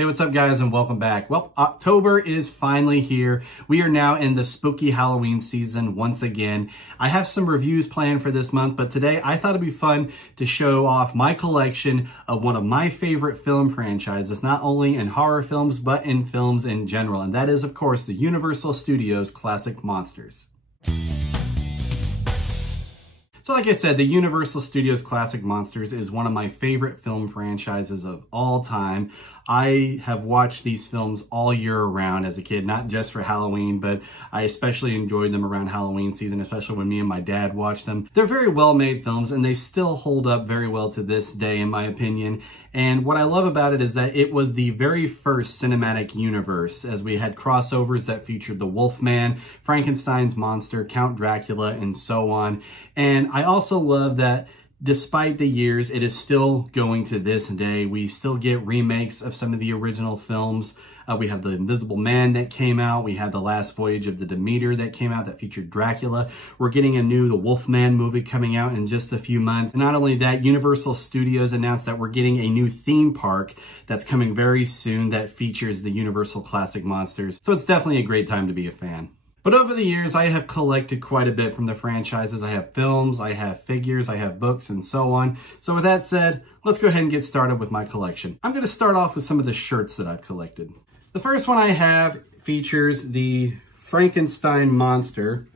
Hey, what's up guys, and welcome back. Well, October is finally here. We are now in the spooky Halloween season once again. I have some reviews planned for this month, but today I thought it'd be fun to show off my collection of one of my favorite film franchises, not only in horror films, but in films in general. And that is, of course, the Universal Studios classic monsters. So like I said, the Universal Studios Classic Monsters is one of my favorite film franchises of all time. I have watched these films all year round as a kid, not just for Halloween, but I especially enjoyed them around Halloween season, especially when me and my dad watched them. They're very well-made films and they still hold up very well to this day, in my opinion. And what I love about it is that it was the very first cinematic universe, as we had crossovers that featured the Wolfman, Frankenstein's monster, Count Dracula, and so on. And I also love that despite the years, it is still going to this day. We still get remakes of some of the original films. We have The Invisible Man that came out. We have The Last Voyage of the Demeter that came out that featured Dracula. We're getting a new The Wolfman movie coming out in just a few months. And not only that, Universal Studios announced that we're getting a new theme park that's coming very soon that features the Universal Classic Monsters. So it's definitely a great time to be a fan. But over the years, I have collected quite a bit from the franchises. I have films, I have figures, I have books, and so on. So with that said, let's go ahead and get started with my collection. I'm going to start off with some of the shirts that I've collected. The first one I have features the Frankenstein monster.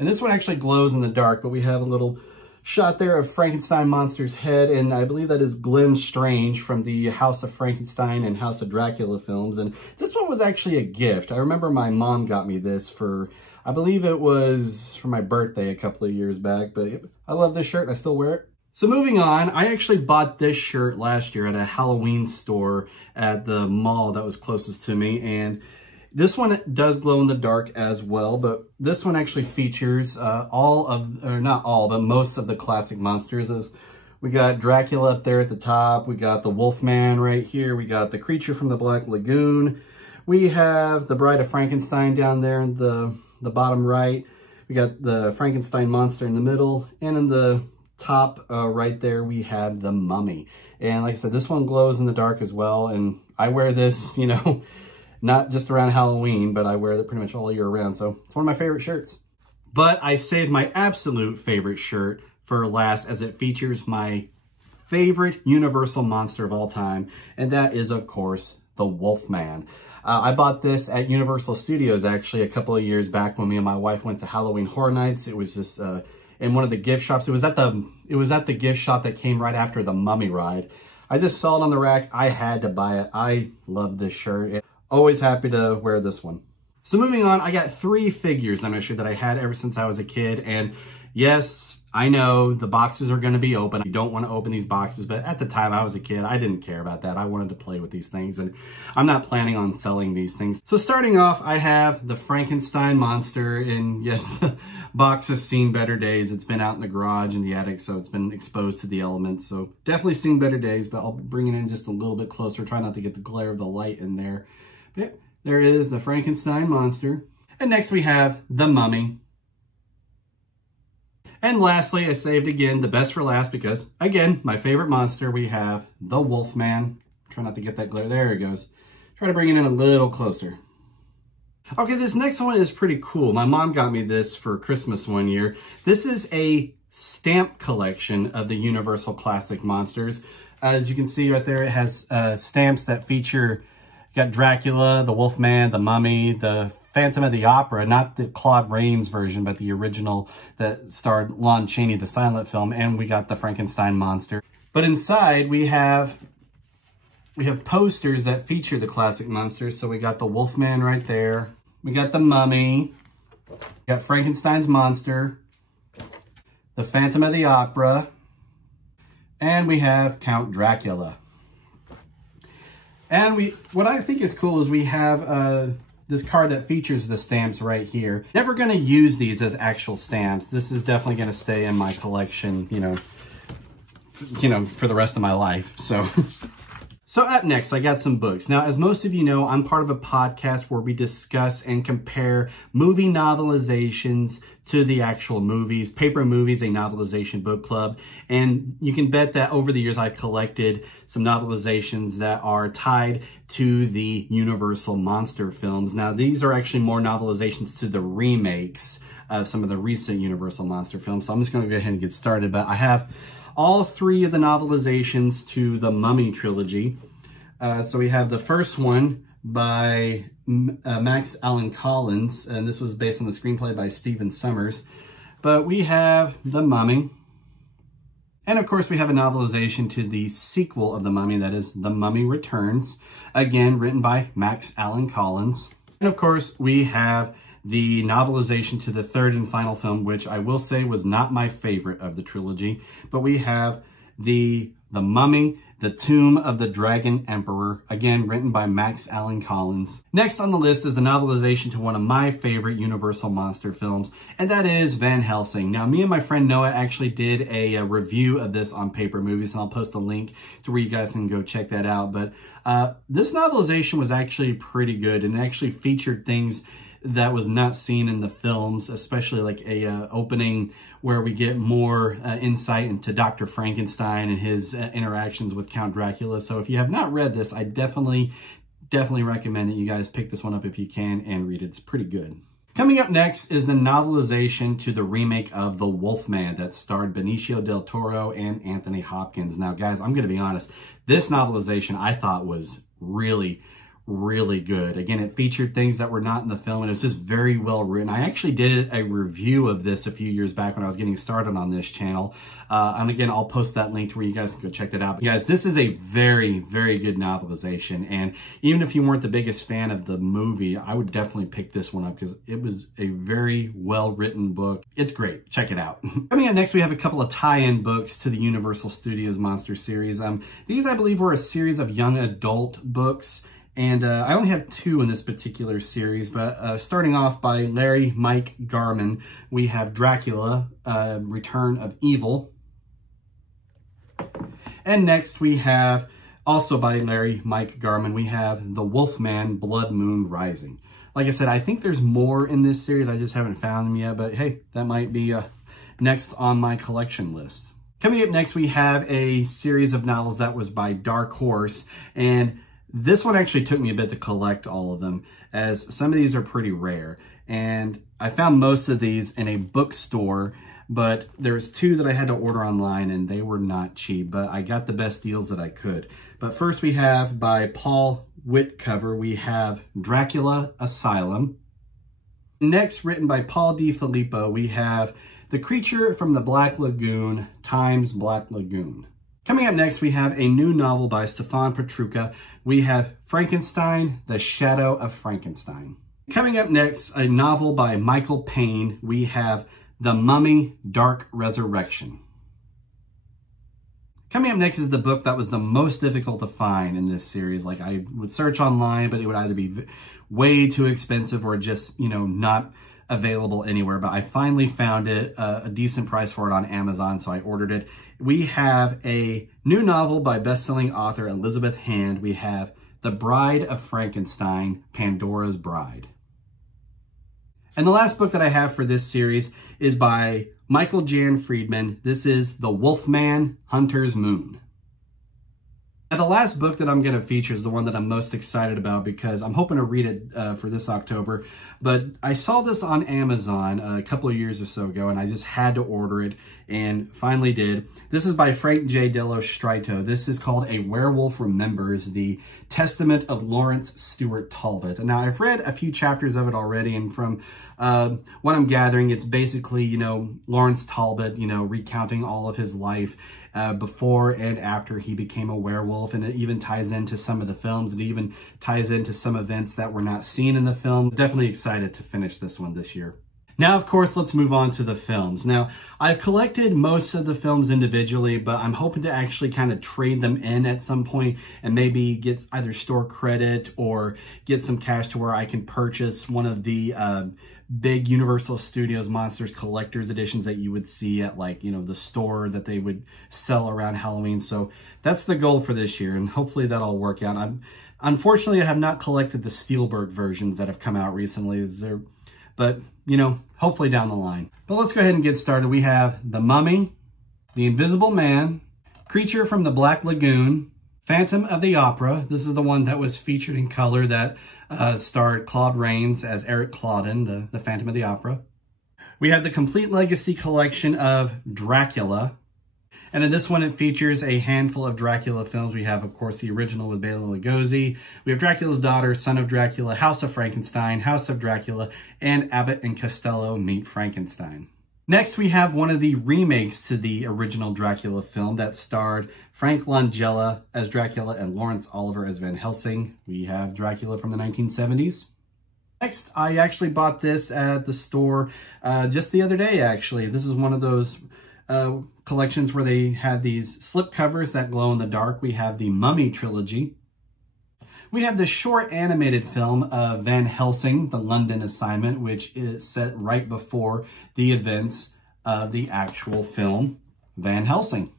And this one actually glows in the dark, but we have a little shot there of Frankenstein monster's head, and I believe that is Glenn Strange from the House of Frankenstein and House of Dracula films. And this one was actually a gift. I remember my mom got me this for, I believe it was for my birthday a couple of years back, but I love this shirt and I still wear it. So moving on, I actually bought this shirt last year at a Halloween store at the mall that was closest to me, and this one does glow in the dark as well, but this one actually features not all, but most of the classic monsters. We got Dracula up there at the top, we got the Wolfman right here, we got the creature from the Black Lagoon, we have the Bride of Frankenstein down there in the bottom right, we got the Frankenstein monster in the middle, and in the top right there we have the Mummy. And like I said, this one glows in the dark as well, and I wear this, you know, not just around Halloween, but I wear it pretty much all year round, so it's one of my favorite shirts. But I saved my absolute favorite shirt for last, as it features my favorite Universal monster of all time, and that is, of course, the Wolfman. I bought this at Universal Studios actually a couple of years back when me and my wife went to Halloween Horror Nights. It was just in one of the gift shops. It was at the gift shop that came right after the Mummy ride. I just saw it on the rack. I had to buy it. I love this shirt. Always happy to wear this one. So moving on, I got 3 figures I'm sure that I had ever since I was a kid. And yes, I know the boxes are going to be open. I don't want to open these boxes, but at the time I was a kid, I didn't care about that. I wanted to play with these things, and I'm not planning on selling these things. So starting off, I have the Frankenstein monster, and yes, the box has seen better days. It's been out in the garage in the attic, so it's been exposed to the elements. So definitely seen better days, but I'll bring it in just a little bit closer. Try not to get the glare of the light in there. But yeah, there is the Frankenstein monster. And next we have the Mummy. And lastly, I saved again the best for last because, again, my favorite monster, we have the Wolfman. Try not to get that glare. There it goes. Try to bring it in a little closer. Okay, this next one is pretty cool. My mom got me this for Christmas one year. This is a stamp collection of the Universal Classic Monsters. As you can see right there, it has stamps that feature, got Dracula, the Wolfman, the Mummy, the Phantom of the Opera, not the Claude Rains version, but the original that starred Lon Chaney, the silent film, and we got the Frankenstein monster. But inside we have posters that feature the classic monsters. So we got the Wolfman right there. We got the Mummy. We got Frankenstein's monster, the Phantom of the Opera, and we have Count Dracula. And what I think is cool is we have this card that features the stamps right here. Never going to use these as actual stamps. This is definitely going to stay in my collection, you know, for the rest of my life. So So up next, I got some books. Now, as most of you know, I'm part of a podcast where we discuss and compare movie novelizations to the actual movies. Paper Movies, a novelization book club. And you can bet that over the years, I've collected some novelizations that are tied to the Universal monster films. Now, these are actually more novelizations to the remakes of some of the recent Universal monster films. So I'm just going to go ahead and get started. But I have all three of the novelizations to the Mummy trilogy. So we have the first one by Max Allan Collins, and this was based on the screenplay by Stephen Sommers. But we have The Mummy. And of course, we have a novelization to the sequel of The Mummy, that is The Mummy Returns, again, written by Max Allan Collins. And of course, we have the novelization to the third and final film, which I will say was not my favorite of the trilogy, but we have The Mummy, The Tomb of the Dragon Emperor, again, written by Max Allan Collins. Next on the list is the novelization to one of my favorite Universal monster films, and that is Van Helsing. Now, me and my friend Noah actually did a review of this on Paper Movies, and I'll post a link to where you guys can go check that out. But this novelization was actually pretty good, and it actually featured things that was not seen in the films, especially like a opening where we get more insight into Dr. Frankenstein and his interactions with Count Dracula. So if you have not read this, I definitely recommend that you guys pick this one up if you can and read it. It's pretty good. Coming up next is the novelization to the remake of The Wolfman that starred Benicio del Toro and Anthony Hopkins. Now, guys, I'm going to be honest. This novelization I thought was really good. Again, it featured things that were not in the film, and it was just very well written. I actually did a review of this a few years back when I was getting started on this channel. And again, I'll post that link to where you guys can go check that out. But guys, this is a very good novelization. And even if you weren't the biggest fan of the movie, I would definitely pick this one up because it was a very well-written book. It's great. Check it out. Coming up next, we have a couple of tie-in books to the Universal Studios Monster series. These, I believe, were a series of young adult books. And I only have two in this particular series, but starting off by Larry Mike Garman, we have Dracula, Return of Evil. And next we have, also by Larry Mike Garman, we have The Wolfman, Blood Moon Rising. Like I said, I think there's more in this series. I just haven't found them yet, but hey, that might be next on my collection list. Coming up next, we have a series of novels that was by Dark Horse, and this one actually took me a bit to collect all of them, as some of these are pretty rare. And I found most of these in a bookstore, but there's two that I had to order online and they were not cheap, but I got the best deals that I could. But first we have by Paul Whitcover, we have Dracula Asylum. Next, written by Paul D. Filippo, we have The Creature from the Black Lagoon times Black Lagoon. Coming up next, we have a new novel by Stefan Petrucca. We have Frankenstein, The Shadow of Frankenstein. Coming up next, a novel by Michael Payne. We have The Mummy, Dark Resurrection. Coming up next is the book that was the most difficult to find in this series. Like, I would search online, but it would either be way too expensive or just, not available anywhere. But I finally found it, a decent price for it on Amazon, so I ordered it. We have a new novel by best-selling author Elizabeth Hand. We have The Bride of Frankenstein, Pandora's Bride. And the last book that I have for this series is by Michael Jan Friedman. This is The Wolfman, Hunter's Moon. Now, the last book that I'm going to feature is the one that I'm most excited about because I'm hoping to read it for this October. But I saw this on Amazon a couple of years or so ago, and I just had to order it and finally did. This is by Frank J. Dello Strito. This is called A Werewolf Remembers, the Testament of Lawrence Stewart Talbot. And now, I've read a few chapters of it already, and from what I'm gathering, it's basically, Lawrence Talbot, recounting all of his life before and after he became a werewolf, and it even ties into some of the films. It even ties into some events that were not seen in the film. Definitely excited to finish this one this year. Now, of course, let's move on to the films. Now, I've collected most of the films individually, but I'm hoping to actually kind of trade them in at some point and maybe get either store credit or get some cash to where I can purchase one of the big Universal Studios Monsters Collector's Editions that you would see at, like, you know, the store that they would sell around Halloween. So that's the goal for this year, and hopefully that'll work out. Unfortunately, I have not collected the Spielberg versions that have come out recently. But, you know, hopefully down the line. But let's go ahead and get started. We have The Mummy, The Invisible Man, Creature from the Black Lagoon, Phantom of the Opera. This is the one that was featured in color that starred Claude Rains as Eric Claudin, the Phantom of the Opera. We have the Complete Legacy collection of Dracula. And in this one, it features a handful of Dracula films. We have, of course, the original with Bela Lugosi. We have Dracula's Daughter, Son of Dracula, House of Frankenstein, House of Dracula, and Abbott and Costello Meet Frankenstein. Next, we have one of the remakes to the original Dracula film that starred Frank Langella as Dracula and Lawrence Oliver as Van Helsing. We have Dracula from the 1970s. Next, I actually bought this at the store just the other day, actually. This is one of those collections where they had these slip covers that glow in the dark. We have the Mummy trilogy. We have the short animated film of Van Helsing, The London Assignment, which is set right before the events of the actual film Van Helsing.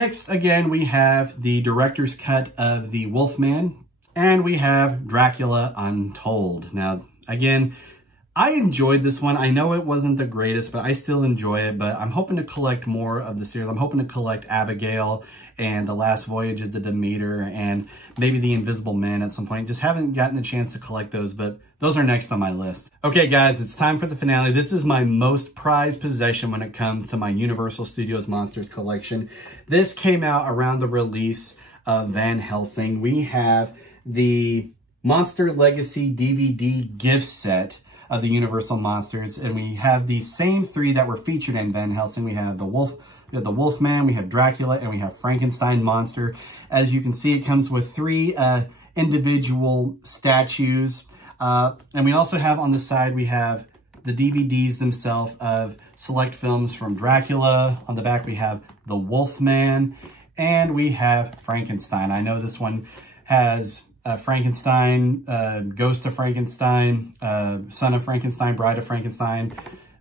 Next, again, we have the director's cut of The Wolfman, and we have Dracula Untold. Now, again, I enjoyed this one. I know it wasn't the greatest, but I still enjoy it. But I'm hoping to collect more of the series. I'm hoping to collect Abigail and The Last Voyage of the Demeter and maybe The Invisible Man at some point. Just haven't gotten a chance to collect those, but those are next on my list. Okay, guys, it's time for the finale. This is my most prized possession when it comes to my Universal Studios Monsters collection. This came out around the release of Van Helsing. We have the Monster Legacy DVD gift set of the Universal Monsters, and we have the same three that were featured in Van Helsing. We have the Wolfman, we have Dracula, and we have Frankenstein monster. As you can see, it comes with three individual statues, and we also have on the side, we have the DVDs themselves of select films from Dracula. On the back, we have the Wolfman, and we have Frankenstein. I know this one has Frankenstein, Ghost of Frankenstein, Son of Frankenstein, Bride of Frankenstein.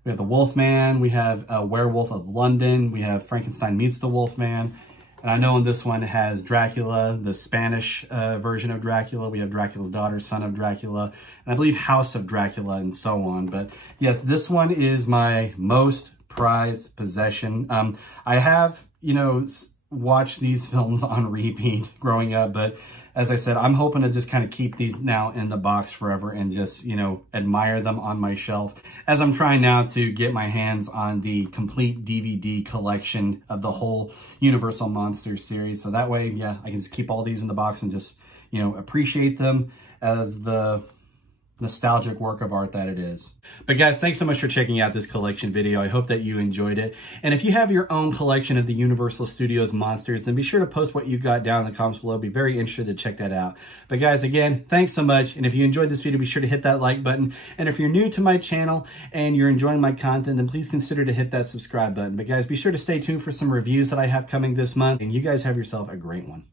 We have the Wolfman. We have Werewolf of London. We have Frankenstein Meets the Wolfman. And I know in this one it has Dracula, the Spanish version of Dracula. We have Dracula's Daughter, Son of Dracula, and I believe House of Dracula, and so on. But yes, this one is my most prized possession. I have, you know, watched these films on repeat growing up, but as I said, I'm hoping to just kind of keep these now in the box forever and just, you know, admire them on my shelf as I'm trying now to get my hands on the complete DVD collection of the whole Universal Monsters series. So that way, yeah, I can just keep all these in the box and just, you know, appreciate them as the nostalgic work of art that it is. But guys, thanks so much for checking out this collection video. I hope that you enjoyed it. And if you have your own collection of the Universal Studios Monsters, then be sure to post what you got down in the comments below. I'd be very interested to check that out. But guys, again, thanks so much. And if you enjoyed this video, be sure to hit that like button. And if you're new to my channel and you're enjoying my content, then please consider to hit that subscribe button. But guys, be sure to stay tuned for some reviews that I have coming this month. And you guys have yourself a great one.